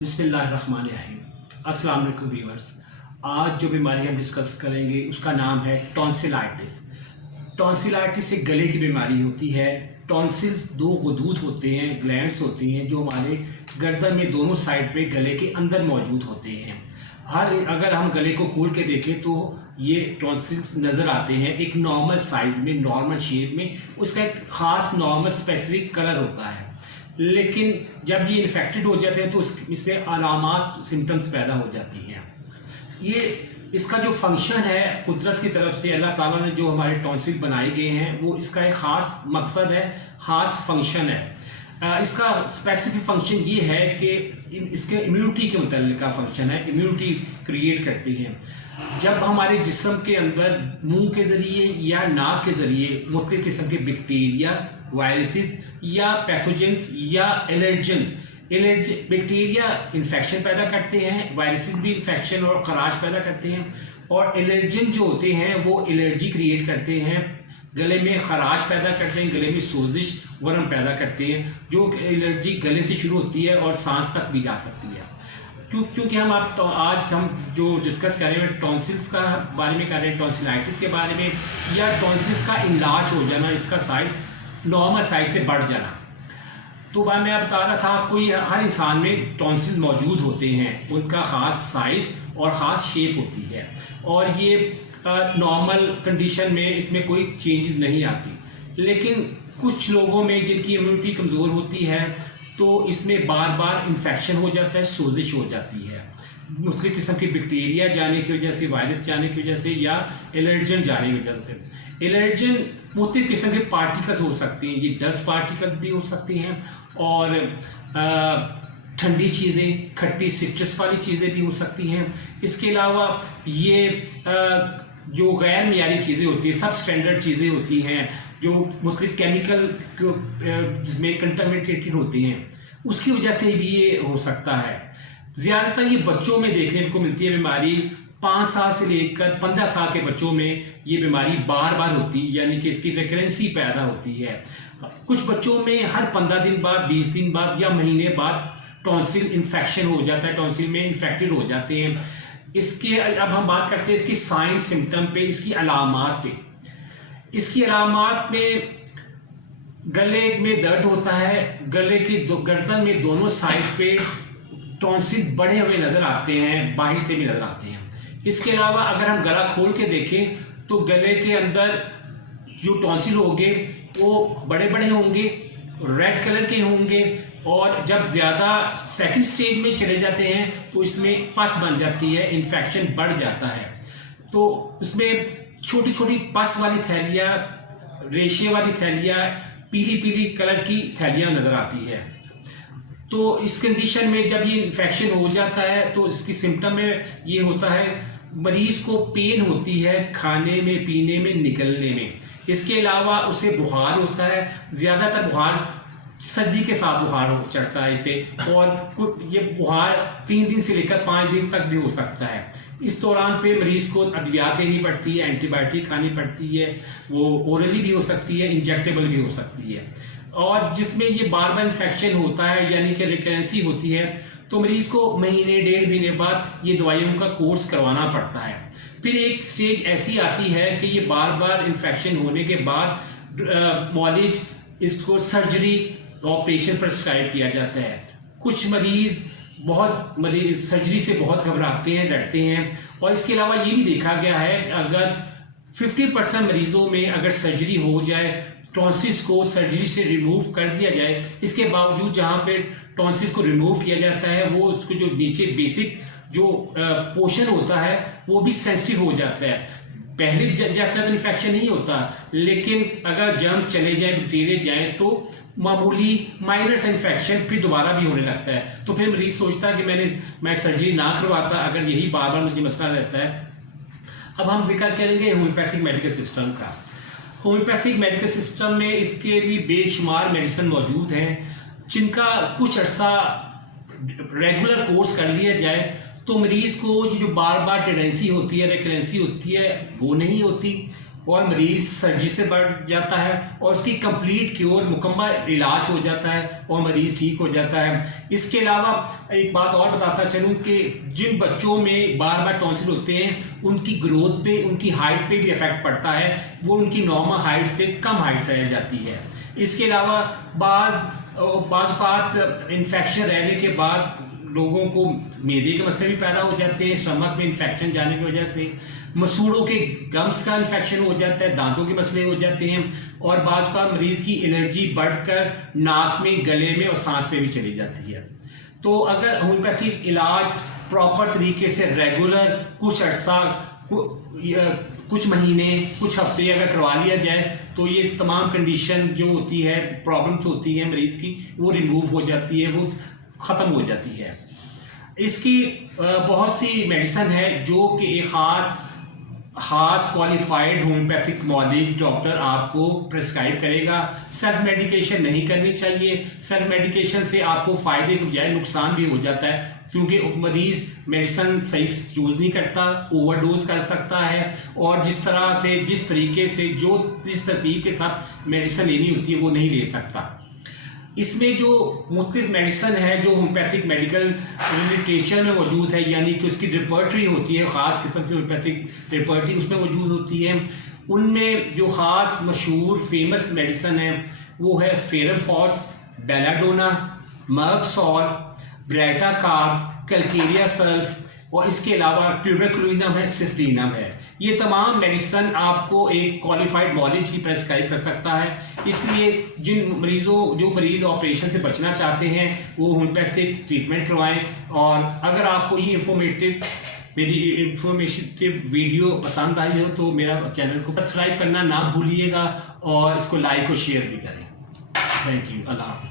बिस्मिल्लाहिर्रहमानिर्रहीम। अस्सलाम वालेकुम व्यूअर्स। आज जो बीमारी हम डिस्कस करेंगे उसका नाम है टॉन्सिलाइटिस। टॉन्सिलाइटिस एक गले की बीमारी होती है। टॉन्सिल्स दो गदूद होते हैं, ग्लैंड्स होती हैं जो हमारे गर्दन में दोनों साइड पे गले के अंदर मौजूद होते हैं। अगर हम गले को खोल के देखें तो ये टॉन्सिल्स नज़र आते हैं एक नॉर्मल साइज में, नॉर्मल शेप में। उसका एक ख़ास नॉर्मल स्पेसिफिक कलर होता है, लेकिन जब ये इन्फेक्टेड हो जाते हैं तो इसमें अलामात सिम्टम्स पैदा हो जाती हैं। ये इसका जो फंक्शन है कुदरत की तरफ से अल्लाह ताला ने जो हमारे टॉन्सिल बनाए गए हैं वो इसका एक ख़ास मकसद है, ख़ास फंक्शन है। इसका स्पेसिफिक फंक्शन ये है कि इसके इम्यूनिटी के मुतल्लिक का फंक्शन है, इम्यूनिटी क्रिएट करती हैं। जब हमारे जिस्म के अंदर मुंह के ज़रिए या नाक के ज़रिए मुख्तलिफ़ किस्म के बैक्टीरिया, वायरसेस या पैथोजेंस या एलर्जेंस, बैक्टीरिया इन्फेक्शन पैदा करते हैं, वायरसेस भी इन्फेक्शन और खराश पैदा करते हैं, और एलर्जन जो होते हैं वो एलर्जी क्रिएट करते हैं, गले में खराश पैदा करते हैं, गले में सोजिश वर्म पैदा करते हैं, जो एलर्जी गले से शुरू होती है और सांस तक भी जा सकती है। क्योंकि आज हम जो डिस्कस कर रहे हैं टॉन्सिल्स का बारे में कर रहे हैं, टॉन्सिलाइटिस के बारे में, या टॉन्सिल्स का इलाज हो जाना, इसका साइज नॉर्मल साइज से बढ़ जाना। तो मैं बता रहा था आपको हर इंसान में टॉन्सिल मौजूद होते हैं, उनका ख़ास साइज़ और ख़ास शेप होती है, और ये नॉर्मल कंडीशन में इसमें कोई चेंजेस नहीं आती। लेकिन कुछ लोगों में जिनकी इम्यूनिटी कमज़ोर होती है तो इसमें बार बार इन्फेक्शन हो जाता है, सोजिश हो जाती है, मुख्तलिफ़ किस्म की बैक्टीरिया जाने की वजह से, वायरस जाने की वजह से, या एलर्जन जाने की वजह से। एलर्जन मुख्तलिफ़ किस्म के पार्टिकल्स हो सकते हैं, ये डस्ट पार्टिकल्स भी हो सकती हैं, और ठंडी चीज़ें, खट्टी सिट्रस वाली चीज़ें भी हो सकती हैं। इसके अलावा ये जो गैर मियारी चीज़ें होती हैं, सब स्टैंडर्ड चीज़ें होती हैं जो मुख्तलिफ़ केमिकल जिसमें कंटामिनेटेड होती हैं, उसकी वजह से भी ये हो सकता है। ज़्यादातर ये बच्चों में देखने को मिलती है बीमारी। 5 साल से लेकर 15 साल के बच्चों में ये बीमारी बार बार होती है, यानी कि इसकी रिकरेंसी पैदा होती है। कुछ बच्चों में हर 15 दिन बाद, 20 दिन बाद या महीने बाद टॉन्सिल इन्फेक्शन हो जाता है, टॉन्सिल में इन्फेक्टेड हो जाते हैं। इसके अब हम बात करते हैं इसकी साइन सिम्टम पे, इसकी अलामात पे। इसकी अलामात में गले में दर्द होता है, गले की गर्दन में दोनों साइड पे टॉन्सिल बढ़े हुए नज़र आते हैं, बाहर से भी नज़र आते हैं। इसके अलावा अगर हम गला खोल के देखें तो गले के अंदर जो टॉन्सिल होंगे वो बड़े बड़े होंगे, रेड कलर के होंगे, और जब ज़्यादा सेकंड स्टेज में चले जाते हैं तो इसमें पस बन जाती है, इन्फेक्शन बढ़ जाता है। तो उसमें छोटी छोटी पस वाली थैलियाँ, रेशे वाली थैलियाँ, पीली पीली कलर की थैलियाँ नज़र आती है। तो इस कंडीशन में जब ये इन्फेक्शन हो जाता है तो इसकी सिम्टम में ये होता है, मरीज को पेन होती है खाने में, पीने में, निकलने में। इसके अलावा उसे बुखार होता है, ज़्यादातर बुखार सर्दी के साथ बुखार चढ़ता है इसे, और ये बुखार 3 दिन से लेकर 5 दिन तक भी हो सकता है। इस दौरान पे मरीज को अद्वियात लेनी पड़ती है, एंटीबायोटिक खानी पड़ती है, वो ओरली भी हो सकती है, इंजेक्टेबल भी हो सकती है। और जिसमें ये बार बार इन्फेक्शन होता है, यानी कि रिकरेंसी होती है, तो मरीज को महीने, 1.5 महीने बाद ये दवाइयों का कोर्स करवाना पड़ता है। फिर एक स्टेज ऐसी आती है कि ये बार बार इन्फेक्शन होने के बाद मौलिज इसको सर्जरी, ऑपरेशन प्रिस्क्राइब किया जाता है। कुछ मरीज सर्जरी से बहुत घबराते हैं, डरते हैं। और इसके अलावा ये भी देखा गया है अगर 50% मरीजों में अगर सर्जरी हो जाए, टॉन्सिल्स को सर्जरी से रिमूव कर दिया जाए, इसके बावजूद जहाँ पे टॉन्सिल्स को रिमूव किया जाता है वो उसको जो नीचे बेसिक जो पोर्शन होता है वो भी सेंसिटिव हो जाता है। पहले जैसा इन्फेक्शन नहीं होता, लेकिन अगर जर्म चले जाए, बैक्टीरिया जाए, तो मामूली माइनर इन्फेक्शन फिर दोबारा भी होने लगता है। तो फिर मरीज सोचता है कि मैं सर्जरी ना करवाता अगर यही बार बार मुझे मसला रहता है। अब हम जिक्र करेंगे होम्योपैथिक मेडिकल सिस्टम का। होम्योपैथिक मेडिकल सिस्टम में इसके भी बेशुमार मेडिसिन मौजूद हैं, जिनका कुछ अर्सा रेगुलर कोर्स कर लिया जाए तो मरीज को जो बार बार टेंडेंसी होती है, रिकरेंसी होती है, वो नहीं होती। और मरीज सर्जरी से बढ़ जाता है और उसकी कंप्लीट क्योर मुकम्मल इलाज हो जाता है और मरीज ठीक हो जाता है। इसके अलावा एक बात और बताता चलूँ कि जिन बच्चों में बार बार टॉन्सिल होते हैं उनकी ग्रोथ पे, उनकी हाइट पे भी इफेक्ट पड़ता है, वो उनकी नॉर्मल हाइट से कम हाइट रह जाती है। इसके अलावा बात इन्फेक्शन रहने के बाद लोगों को मैदे के मसले भी पैदा हो जाते हैं, स्टमक में इन्फेक्शन जाने की वजह से मसूड़ों के गम्स का इन्फेक्शन हो जाता है, दांतों के मसले हो जाते हैं और बाज़ का मरीज की एनर्जी बढ़कर नाक में, गले में और सांस में भी चली जाती है। तो अगर होम्योपैथिक इलाज प्रॉपर तरीके से रेगुलर कुछ अर्सा, कुछ महीने, कुछ हफ्ते अगर करवा लिया जाए तो ये तमाम कंडीशन जो होती है, प्रॉब्लम्स होती हैं मरीज की, वो रिमूव हो जाती है, वो ख़त्म हो जाती है। इसकी बहुत सी मेडिसिन है जो कि एक खास क्वालिफाइड होम्योपैथिक नॉलेज डॉक्टर आपको प्रेस्क्राइब करेगा। सेल्फ मेडिकेशन नहीं करनी चाहिए। सेल्फ मेडिकेशन से आपको फायदे के बजाय नुकसान भी हो जाता है, क्योंकि मरीज मेडिसिन सही यूज नहीं करता, ओवरडोज कर सकता है और जिस तरीके से जिस तरतीब के साथ मेडिसिन लेनी होती है वो नहीं ले सकता। इसमें जो मुख्तलिफ मेडिसिन है जो होम्योपैथिक मेडिकल लिटरेचर में मौजूद है, यानी कि उसकी रिपर्टरी होती है, ख़ास किस्म की होम्योपैथिक रिपर्टरी उसमें मौजूद होती है। उनमें जो ख़ास मशहूर फेमस मेडिसिन है वो है ferrum phos, belladonna, merc sol, baryta carb, calcarea sulph और इसके अलावा ट्यूबरकुलिनम है, सिफ्लिनम है। ये तमाम मेडिसिन आपको एक क्वालिफाइड नॉलेज ही प्रेस्क्राइब कर सकता है। इसलिए जो मरीज ऑपरेशन से बचना चाहते हैं वो होम्योपैथिक ट्रीटमेंट करवाएं। और अगर आपको ये मेरी इंफॉर्मेटिव वीडियो पसंद आई हो तो मेरा चैनल को सब्सक्राइब करना ना भूलिएगा और इसको लाइक और शेयर भी करें। Thank you. अल्लाह हाफ़िज़।